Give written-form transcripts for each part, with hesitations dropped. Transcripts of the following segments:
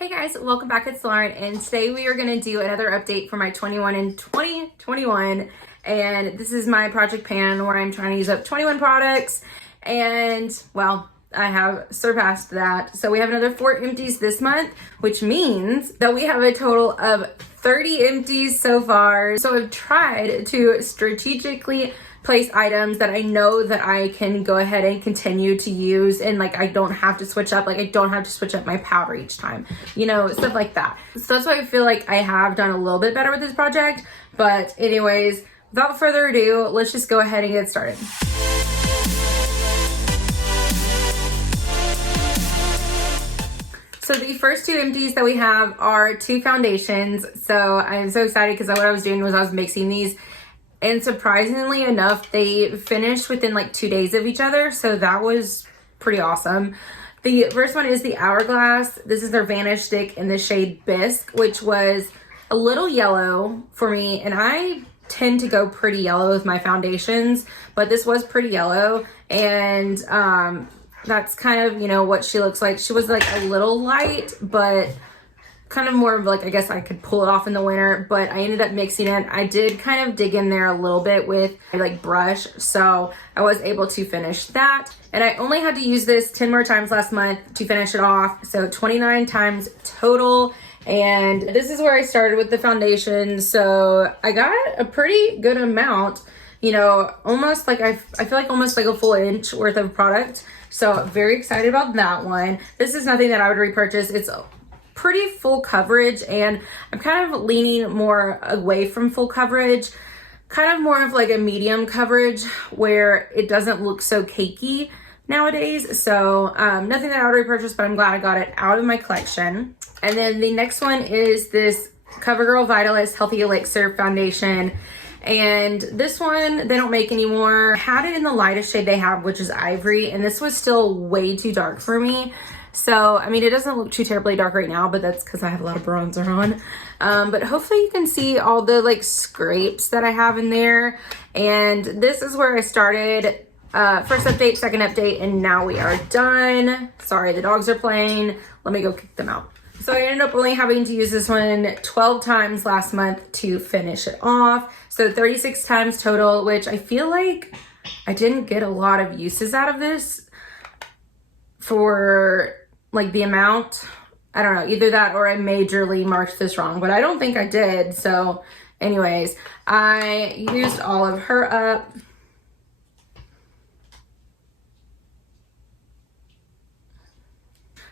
Hey guys, welcome back. It's Lauren, and today we are going to do another update for my 21 in 2021, and this is my project pan where I'm trying to use up 21 products, and well, I have surpassed that. So we have another 4 empties this month, which means that we have a total of 30 empties so far. So I've tried to strategically place items that I know that I can go ahead and continue to use, and like I don't have to switch up, I don't have to switch up my powder each time, you know, stuff like that. So that's why I feel like I have done a little bit better with this project. But anyways, without further ado, let's just go ahead and get started. So the first 2 empties that we have are 2 foundations. So I'm so excited because what I was doing was I was mixing these, and surprisingly enough, they finished within like 2 days of each other. So that was pretty awesome. The first one is the Hourglass. This is their Vanish Stick in the shade Bisque, which was a little yellow for me. And I tend to go pretty yellow with my foundations, but this was pretty yellow. And that's kind of, you know, what she looks like. She was like a little light, but kind of more of like, I guess I could pull it off in the winter, but I ended up mixing it. I did kind of dig in there a little bit with my like brush, so I was able to finish that. And I only had to use this 10 more times last month to finish it off, so 29 times total. And this is where I started with the foundation, so I got a pretty good amount, you know, almost like I feel like almost like a full inch worth of product. So very excited about that one. This is nothing that I would repurchase. It's pretty full coverage, and I'm kind of leaning more away from full coverage, kind of more of like a medium coverage where it doesn't look so cakey nowadays. So nothing that I would repurchase, but I'm glad I got it out of my collection. And then the next one is this CoverGirl Vitalist Healthy Elixir Foundation. And this one they don't make anymore. I had it in the lightest shade they have, which is Ivory, and this was still way too dark for me. So, I mean, it doesn't look too terribly dark right now, but that's because I have a lot of bronzer on. But hopefully you can see all the like scrapes that I have in there. And this is where I started. First update, second update, and now we are done. Sorry, the dogs are playing. Let me go kick them out. So I ended up only having to use this one 12 times last month to finish it off. So 36 times total, which I feel like I didn't get a lot of uses out of this for like the amount. I don't know, either that or I majorly marked this wrong, but I don't think I did. So anyways, I used all of her up.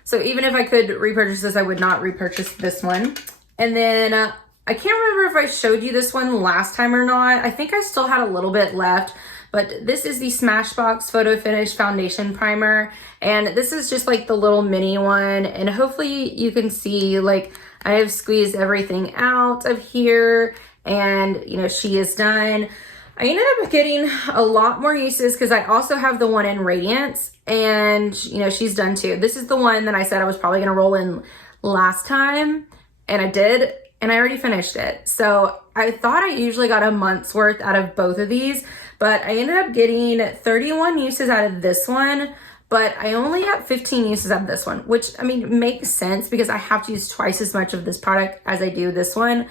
So even if I could repurchase this, I would not repurchase this one. And then I can't remember if I showed you this one last time or not. I think I still had a little bit left. But this is the Smashbox Photo Finish Foundation Primer. And this is just like the little mini one. And hopefully you can see, like, I have squeezed everything out of here. And, you know, she is done. I ended up getting a lot more uses because I also have the one in Radiance. And, you know, she's done too. This is the one that I said I was probably going to roll in last time. And I did. And I already finished it. So I thought I usually got a month's worth out of both of these, but I ended up getting 31 uses out of this one, but I only got 15 uses out of this one, which, I mean, makes sense because I have to use twice as much of this product as I do this one.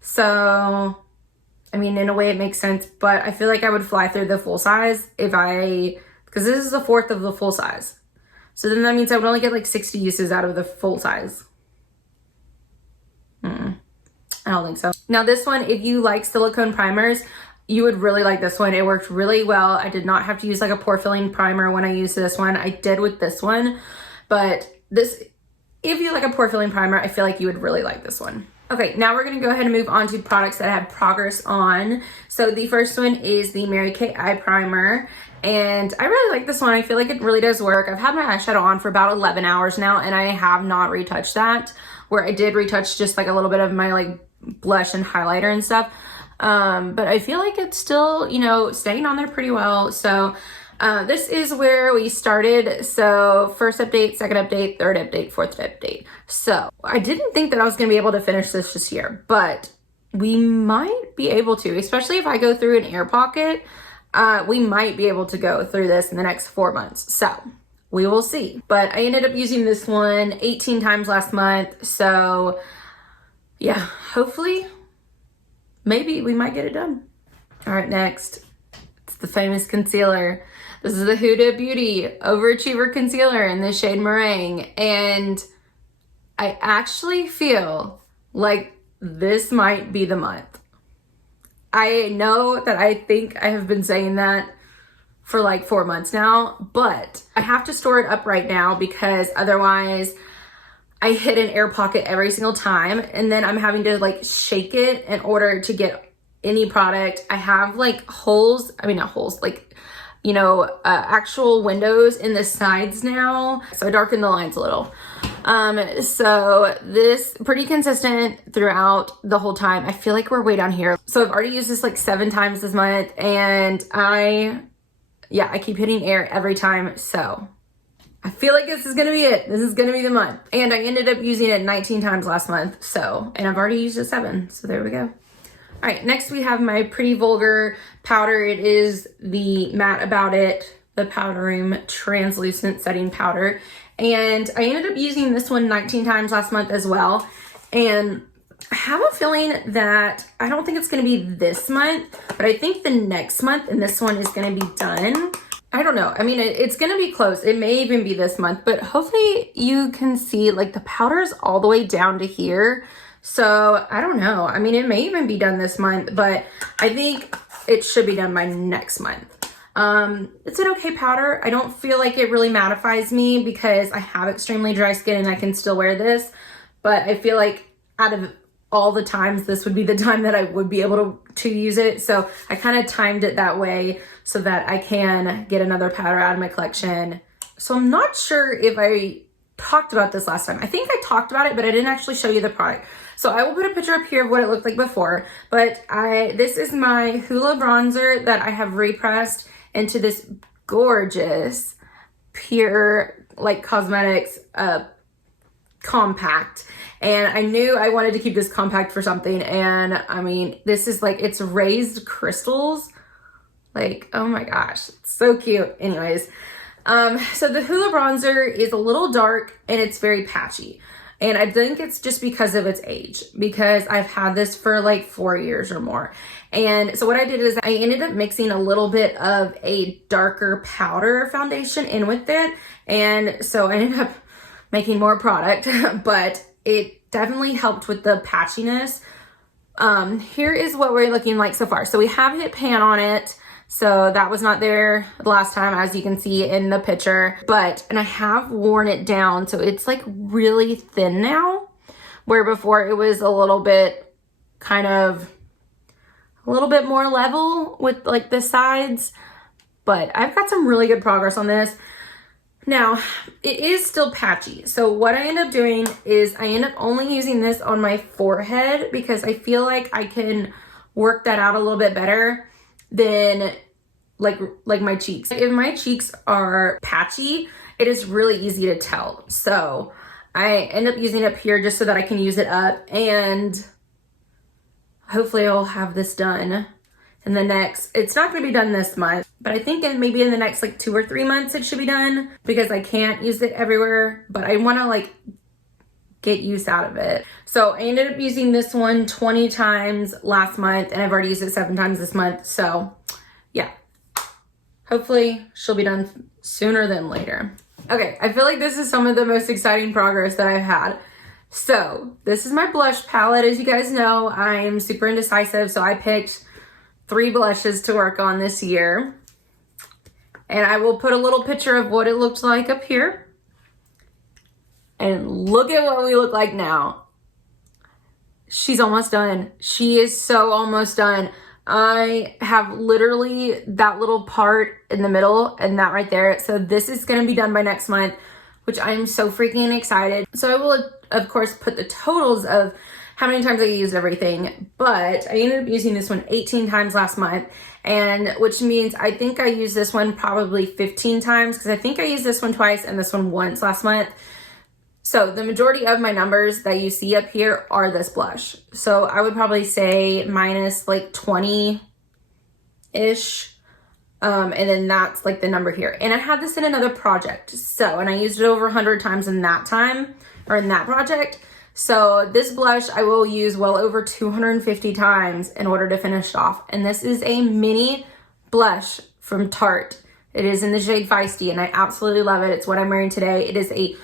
So, I mean, in a way it makes sense, but I feel like I would fly through the full size because this is the 4th of the full size. So then that means I would only get like 60 uses out of the full size. I don't think so. Now this one, if you like silicone primers, you would really like this one. It worked really well. I did not have to use like a pore filling primer when I used this one. I did with this one, but this, if you like a pore filling primer, I feel like you would really like this one. Okay, now we're gonna go ahead and move on to products that I had progress on. So the first one is the Mary Kay Eye Primer. And I really like this one. I feel like it really does work. I've had my eyeshadow on for about 11 hours now, and I have not retouched that, where I did retouch just like a little bit of my like blush and highlighter and stuff. But I feel like it's still, you know, staying on there pretty well. So this is where we started. So first update, second update, third update, fourth update. So I didn't think that I was going to be able to finish this year, but we might be able to, especially if I go through an air pocket. We might be able to go through this in the next 4 months. So we will see. But I ended up using this one 18 times last month. So yeah, hopefully, maybe we might get it done. All right, next, it's the famous concealer. This is the Huda Beauty Overachiever Concealer in the shade Meringue. And I actually feel like this might be the month. I know that I think I have been saying that for like 4 months now, but I have to store it up right now because otherwise I hit an air pocket every single time, and then I'm having to like shake it in order to get any product. I have like holes, I mean not holes, like, you know, actual windows in the sides now. So I darken the lines a little. So this pretty consistent throughout the whole time. I feel like we're way down here. So I've already used this like 7 times this month, and I keep hitting air every time. So I feel like this is gonna be it. This is gonna be the month. And I ended up using it 19 times last month. So, and I've already used it 7. So there we go. All right, next we have my Pretty Vulgar powder. It is the Matte About It, the Powder Room Translucent Setting Powder. And I ended up using this one 19 times last month as well. And I have a feeling that I don't think it's gonna be this month, but I think the next month and this one is gonna be done. I don't know. I mean, it's gonna be close. It may even be this month, but hopefully you can see like the powder is all the way down to here. So I don't know. I mean, it may even be done this month, but I think it should be done by next month. It's an okay powder. I don't feel like it really mattifies me because I have extremely dry skin and I can still wear this, but I feel like out of all the times, this would be the time that I would be able to use it. So I kind of timed it that way so that I can get another powder out of my collection. So I'm not sure if I talked about this last time. I think I talked about it, but I didn't actually show you the product. So I will put a picture up here of what it looked like before, but this is my Hoola bronzer that I have repressed into this gorgeous pure like cosmetics compact. And I knew I wanted to keep this compact for something. And I mean, this is like, it's raised crystals. Like, oh my gosh, it's so cute. Anyways, so the Hoola bronzer is a little dark and it's very patchy. And I think it's just because of its age, because I've had this for like 4 years or more. And so what I did is I ended up mixing a little bit of a darker powder foundation in with it. And so I ended up making more product, but it definitely helped with the patchiness. Here is what we're looking like so far. So we have hit pan on it. So that was not there the last time, as you can see in the picture, and I have worn it down. So it's like really thin now, where before it was a little bit more level with like the sides, but I've got some really good progress on this. Now, it is still patchy. So what I end up doing is I end up only using this on my forehead because I feel like I can work that out a little bit better than like my cheeks. If my cheeks are patchy, it is really easy to tell. So I end up using it up here just so that I can use it up, and hopefully I'll have this done in the next, it's not gonna be done this month, but I think maybe in the next like 2 or 3 months it should be done because I can't use it everywhere, but I wanna like get use out of it. So I ended up using this one 20 times last month and I've already used it 7 times this month. So yeah, hopefully she'll be done sooner than later. Okay, I feel like this is some of the most exciting progress that I've had. So this is my blush palette. As you guys know, I'm super indecisive, so I picked 3 blushes to work on this year. And I will put a little picture of what it looked like up here. And look at what we look like now. She's almost done. She is so almost done. I have literally that little part in the middle and that right there. So this is gonna be done by next month, which I'm so freaking excited. So I will, of course, put the totals of how many times I used everything, but I ended up using this one 18 times last month, and which means I think I used this one probably 15 times because I think I used this one twice and this one once last month. So the majority of my numbers that you see up here are this blush. So I would probably say minus like 20-ish And then that's like the number here. And I had this in another project. So, and I used it over 100 times in that time, or in that project. So this blush I will use well over 250 times in order to finish it off. And this is a mini blush from Tarte. It is in the shade Feisty, and I absolutely love it. It's what I'm wearing today. It is a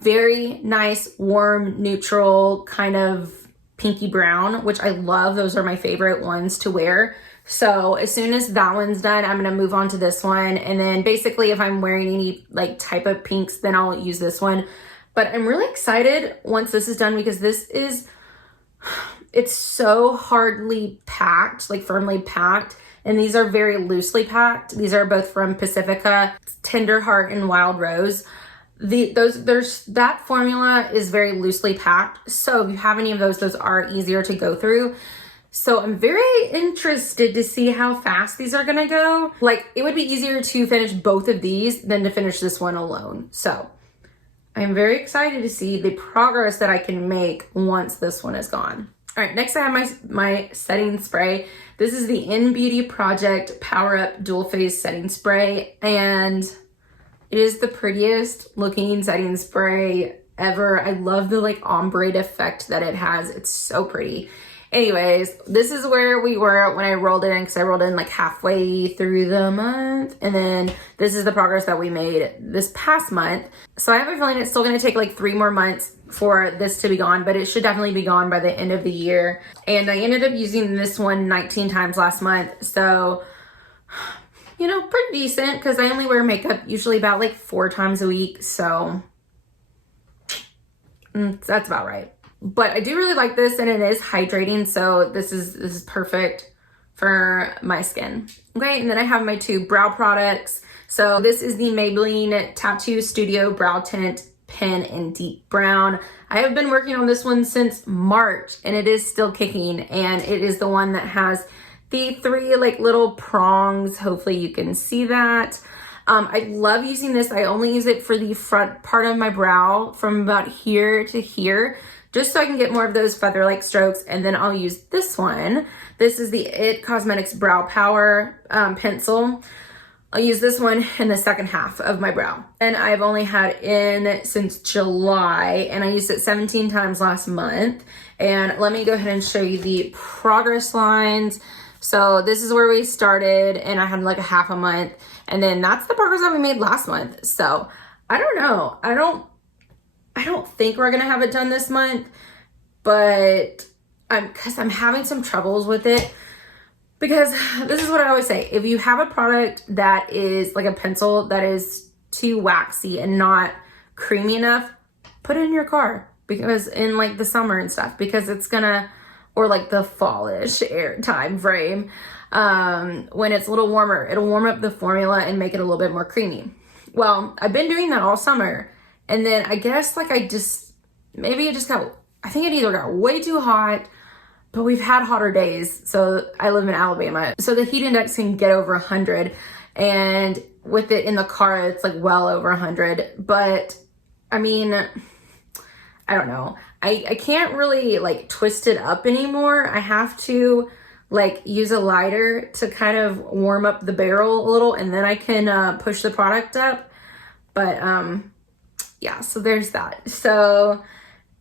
very nice, warm, neutral kind of pinky brown, which I love. Those are my favorite ones to wear. So as soon as that one's done, I'm gonna move on to this one. And then basically if I'm wearing any like type of pinks, then I'll use this one. But I'm really excited once this is done because it's so hardly packed, like firmly packed. And these are very loosely packed. These are both from Pacifica, Tender Heart and Wild Rose. That formula is very loosely packed. So if you have any of those are easier to go through. So I'm very interested to see how fast these are gonna go. Like, it would be easier to finish both of these than to finish this one alone. So I'm very excited to see the progress that I can make once this one is gone. All right, next I have my setting spray. This is the In Beauty Project Power Up Dual Phase Setting Spray, and it is the prettiest looking setting spray ever. I love the like ombre effect that it has. It's so pretty. Anyways, this is where we were when I rolled in, because I rolled in like halfway through the month. And then this is the progress that we made this past month. So I have a feeling it's still going to take like 3 more months for this to be gone, but it should definitely be gone by the end of the year. And I ended up using this one 19 times last month. So, you know, pretty decent, because I only wear makeup usually about like 4 times a week. So that's about right. But I do really like this, and it is hydrating, so this is perfect for my skin. Okay, and then I have my 2 brow products. So this is the Maybelline Tattoo Studio Brow Tint Pen in Deep Brown. I have been working on this one since March, and it is still kicking, and it is the one that has the 3 like little prongs. Hopefully you can see that. I love using this. I only use it for the front part of my brow from about here to here, just so I can get more of those feather-like strokes. And then I'll use this one. This is the IT Cosmetics Brow Power pencil. I'll use this one in the second half of my brow. And I've only had it in since July, and I used it 17 times last month. And let me go ahead and show you the progress lines. So this is where we started, and I had like a half a month. And then that's the progress that we made last month. So I don't know. I don't think we're gonna have it done this month, but because I'm having some troubles with it, because this is what I always say: if you have a product that is like a pencil that is too waxy and not creamy enough, put it in your car, because in like the summer and stuff, because it's gonna, or like the fallish air time frame, when it's a little warmer, it'll warm up the formula and make it a little bit more creamy. Well, I've been doing that all summer. And then I guess like I think it either got way too hot, but we've had hotter days. So I live in Alabama. So the heat index can get over 100. And with it in the car, it's like well over 100. But I mean, I don't know. I can't really like twist it up anymore. I have to like use a lighter to kind of warm up the barrel a little, and then I can push the product up. But yeah, so there's that. So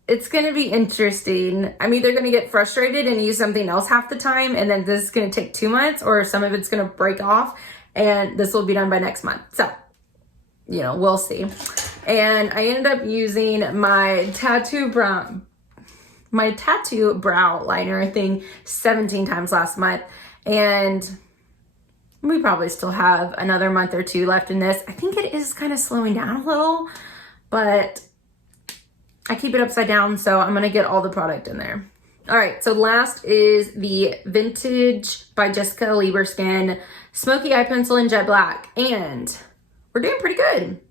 it's gonna be interesting. I'm either gonna get frustrated and use something else half the time, and then this is gonna take 2 months, or some of it's gonna break off and this will be done by next month. So, you know, we'll see. And I ended up using my tattoo brow liner thing 17 times last month, and we probably still have another month or 2 left in this. I think it is kind of slowing down a little, but I keep it upside down, so I'm gonna get all the product in there. All right, so last is the Vintage by Jessica Lieberskin Smoky Eye Pencil in Jet Black, and we're doing pretty good.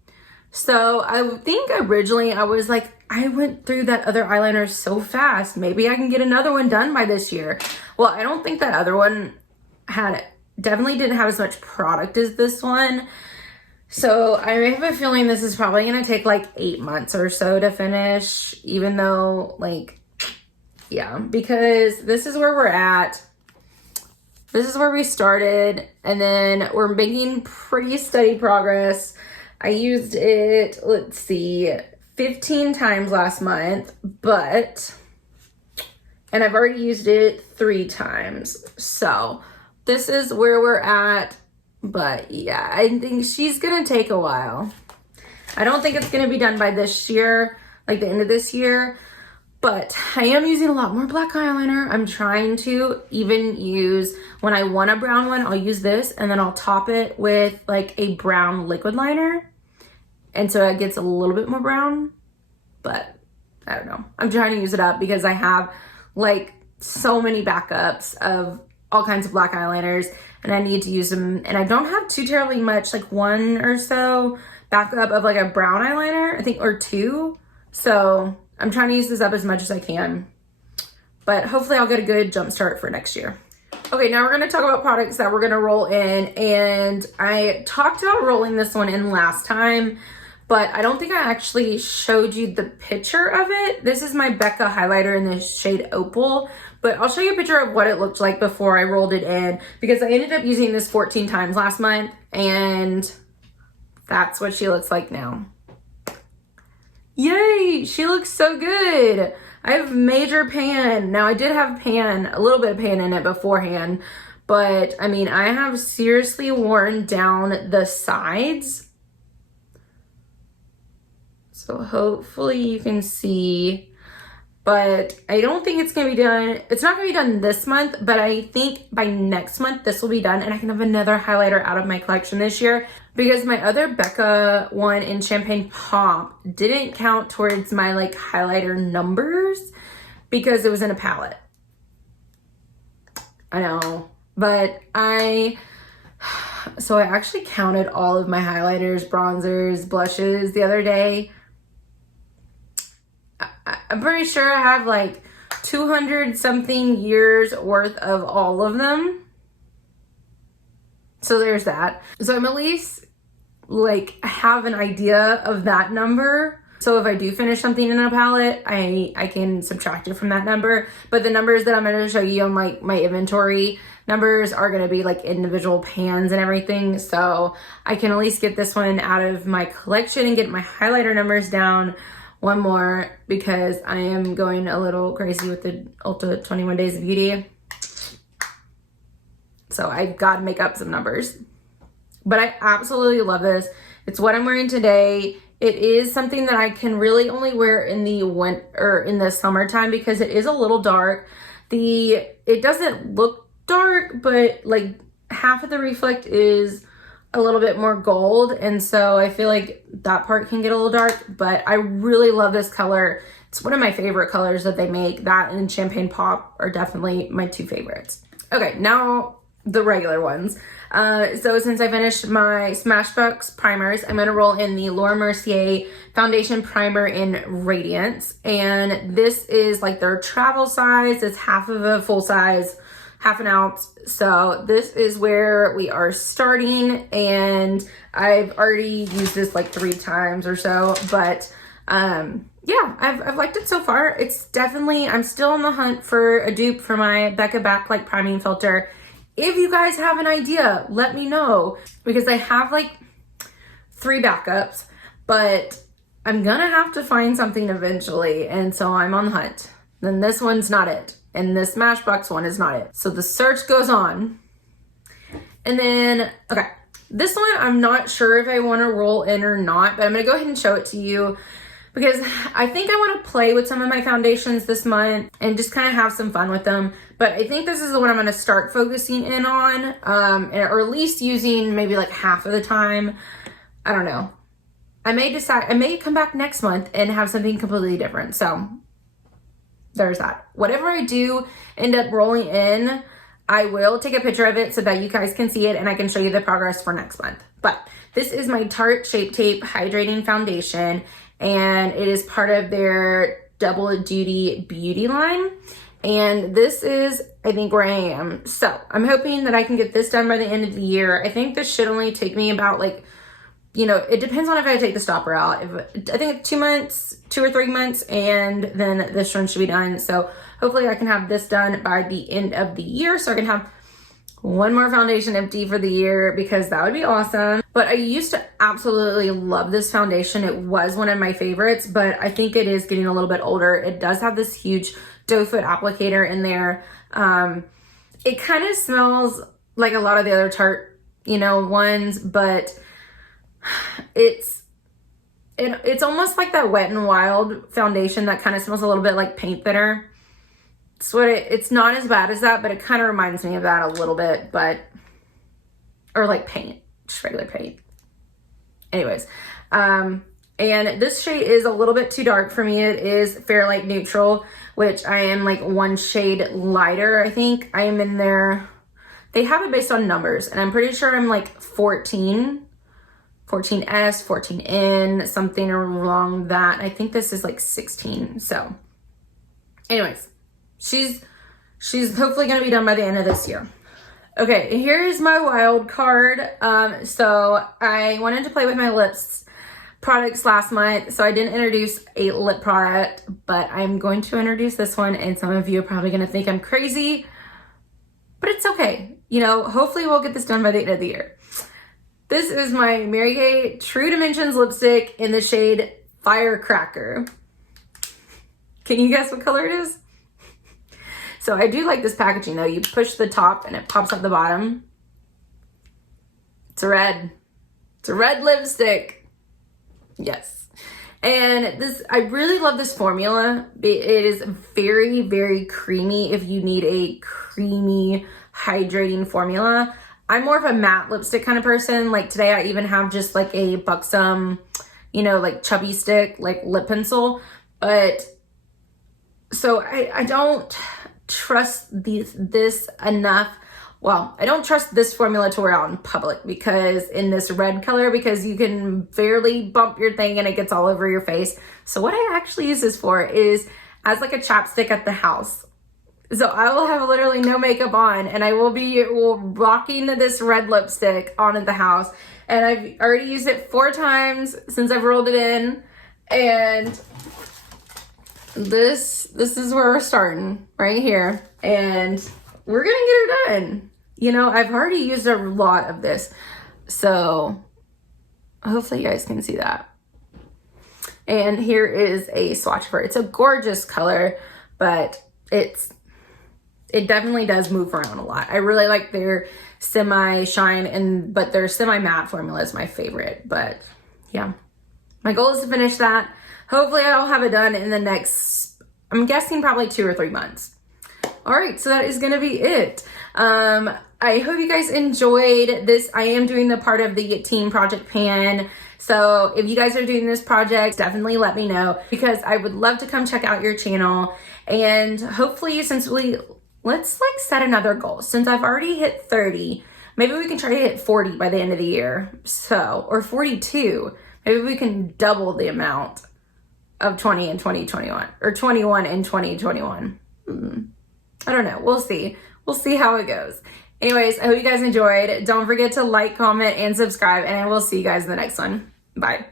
So I think originally I was like, I went through that other eyeliner so fast. Maybe I can get another one done by this year. Well, I don't think that other one definitely didn't have as much product as this one. So I have a feeling this is probably going to take like 8 months or so to finish, even though like, yeah, because this is where we're at. this is where we started, and then we're making pretty steady progress. I used it, let's see, 15 times last month, and I've already used it 3 times. So this is where we're at, but yeah, I think she's gonna take a while. I don't think it's gonna be done by this year, like the end of this year, but I am using a lot more black eyeliner. I'm trying to even use, when I want a brown one, I'll use this, and then I'll top it with like a brown liquid liner. And so it gets a little bit more brown, but I don't know. I'm trying to use it up because I have like so many backups of all kinds of black eyeliners, and I need to use them. And I don't have too terribly much, like 1 or so backup of like a brown eyeliner, I think, or 2. So I'm trying to use this up as much as I can, but hopefully I'll get a good jump start for next year. Okay, now we're gonna talk about products that we're gonna roll in, and I talked about rolling this one in last time, but I don't think I actually showed you the picture of it. This is my Becca highlighter in the shade Opal, but I'll show you a picture of what it looked like before I rolled it in, because I ended up using this 14 times last month, and that's what she looks like now. Yay, she looks so good. I have major pan. Now I did have pan, a little bit of pan in it beforehand, but I mean, I have seriously worn down the sides. So hopefully you can see, but I don't think it's gonna be done. It's not gonna be done this month, but I think by next month this will be done, and I can have another highlighter out of my collection this year, because my other Becca one in Champagne Pop didn't count towards my like highlighter numbers because it was in a palette. I know, but so I actually counted all of my highlighters, bronzers, blushes the other day. I'm pretty sure I have like 200 something years worth of all of them. So there's that. So I'm at least like have an idea of that number. So if I do finish something in a palette, I can subtract it from that number. But the numbers that I'm going to show you on my inventory numbers are going to be like individual pans and everything. So I can at least get this one out of my collection and get my highlighter numbers down one more, because I am going a little crazy with the Ulta 21 Days of Beauty. So I've got to make up some numbers. But I absolutely love this. It's what I'm wearing today. It is something that I can really only wear in the winter or in the summertime, because it is a little dark. It doesn't look dark, but like half of the reflect is a little bit more gold, and so I feel like that part can get a little dark, but I really love this color. It's one of my favorite colors that they make. That and Champagne Pop are definitely my 2 favorites. Okay, now the regular ones. So since I finished my Smashbox primers, I'm going to roll in the Laura Mercier Foundation Primer in Radiance, and this is like their travel size. It's half of a full size, half an ounce. So this is where we are starting, and I've already used this like 3 times or so, but yeah, I've liked it so far. It's definitely, I'm still on the hunt for a dupe for my Becca Backlight Priming Filter. If you guys have an idea, let me know, because I have like 3 backups, but I'm gonna have to find something eventually, and so I'm on the hunt. Then this one's not it, and this Smashbox one is not it. So the search goes on. And then, okay, this one I'm not sure if I want to roll in or not, but I'm gonna go ahead and show it to you, because I think I want to play with some of my foundations this month and just kind of have some fun with them. But I think this is the one I'm going to start focusing in on, or at least using maybe like half of the time. I don't know. I may come back next month and have something completely different. So there's that. Whatever I do end up rolling in, I will take a picture of it so that you guys can see it and I can show you the progress for next month. But this is my Tarte Shape Tape Hydrating Foundation, and it is part of their Double Duty Beauty line. And this is, I think, where I am. So I'm hoping that I can get this done by the end of the year. I think this should only take me about like, you know, it depends on if I take the stopper out. I think 2 months, 2 or 3 months, and then this one should be done. So hopefully I can have this done by the end of the year, so I can have one more foundation empty for the year because that would be awesome. But I used to absolutely love this foundation. It was one of my favorites, but I think it is getting a little bit older. It does have this huge doe foot applicator in there. It kind of smells like a lot of the other Tarte, you know, ones, but it's almost like that Wet n Wild foundation that kind of smells a little bit like paint thinner. It's not as bad as that, but it kind of reminds me of that a little bit, or like paint, just regular paint. Anyways, and this shade is a little bit too dark for me. It is Fairlight Neutral, which I am like one shade lighter. I think I am in there. They have it based on numbers, and I'm pretty sure I'm like 14S, 14N, something along that. I think this is like 16. So anyways, she's hopefully going to be done by the end of this year. Okay, here's my wild card. So I wanted to play with my lips products last month, so I didn't introduce a lip product, but I'm going to introduce this one, and some of you are probably going to think I'm crazy, but it's okay. You know, hopefully we'll get this done by the end of the year. This is my Mary Kay True Dimensions lipstick in the shade Firecracker. Can you guess what color it is? So I do like this packaging though. You push the top and it pops up the bottom. It's a red. It's a red lipstick. Yes. And I really love this formula. It is very, very creamy if you need a creamy, hydrating formula. I'm more of a matte lipstick kind of person. Like today I even have just like a Buxom, you know, like chubby stick, like lip pencil. But so I don't trust this enough. Well, I don't trust this formula to wear out in public because in this red color, because you can barely bump your thing and it gets all over your face. So what I actually use this for is as like a chapstick at the house. So I will have literally no makeup on and I will be rocking this red lipstick on at the house. And I've already used it 4 times since I've rolled it in. And this is where we're starting, right here. And we're gonna get her done. You know, I've already used a lot of this. So hopefully you guys can see that. And here is a swatch of her. It's a gorgeous color, but it definitely does move around a lot. I really like their semi-shine, but their semi-matte formula is my favorite. But yeah, my goal is to finish that. Hopefully I'll have it done in the next, I'm guessing probably 2 or 3 months. All right, so that is gonna be it. I hope you guys enjoyed this. I am doing the part of the Team Project Pan. So if you guys are doing this project, definitely let me know because I would love to come check out your channel. And hopefully let's like set another goal. Since I've already hit 30, maybe we can try to hit 40 by the end of the year. So, or 42, maybe we can double the amount of 20 in 2021 or 21 in 2021. I don't know. We'll see. We'll see how it goes. Anyways, I hope you guys enjoyed. Don't forget to like, comment, and subscribe, and I will see you guys in the next one. Bye.